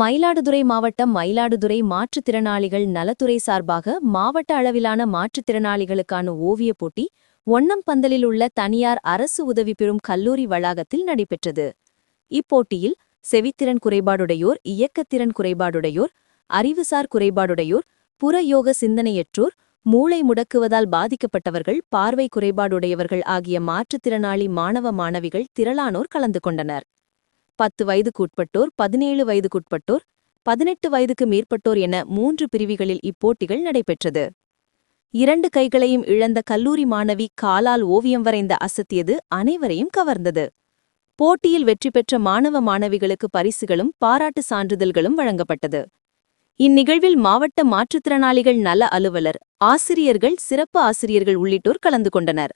மயிலாடுதுறை மாவட்டம் மயிலாடுதுறை மாற்றுத்திறனாளிகள் நலத்துறை சார்பாக மாவட்ட அளவிலான மாற்றுத்திறனாளிகளுக்கான ஓவியப் போட்டி ஒன்னம்பந்தலில் உள்ள தனியார் அரசு உதவி பெறும் கல்லூரி வளாகத்தில் நடைபெற்றது. இப்போட்டியில் செவித்திறன் குறைபாடுடையோர், இயக்கத்திறன் குறைபாடுடையோர், அறிவுசார் குறைபாடுடையோர், புறயோக சிந்தனையற்றோர், மூளை முடக்குவதால் பாதிக்கப்பட்டவர்கள், பார்வை குறைபாடுடையவர்கள் ஆகிய மாற்றுத்திறனாளி மாணவ மாணவிகள் திரளானோர் கலந்து கொண்டனர். 10 வயதுக்குட்பட்டோர், 17 வயதுக்குட்பட்டோர், 18 வயதுக்கு மேற்பட்டோர் என 3 பிரிவுகளில் இப்போட்டிகள் நடைபெற்றது. 2 கைகளையும் இழந்த கல்லூரி மாணவி காலால் ஓவியம் வரைந்த அசத்தியது அனைவரையும் கவர்ந்தது. போட்டியில் வெற்றி பெற்ற மாணவ மாணவிகளுக்கு பரிசுகளும் பாராட்டு சான்றிதழ்களும் வழங்கப்பட்டது. இந்நிகழ்வில் மாவட்ட மாற்றுத்திறனாளிகள் நல அலுவலர், ஆசிரியர்கள், சிறப்பு ஆசிரியர்கள் உள்ளிட்டோர் கலந்து கொண்டனர்.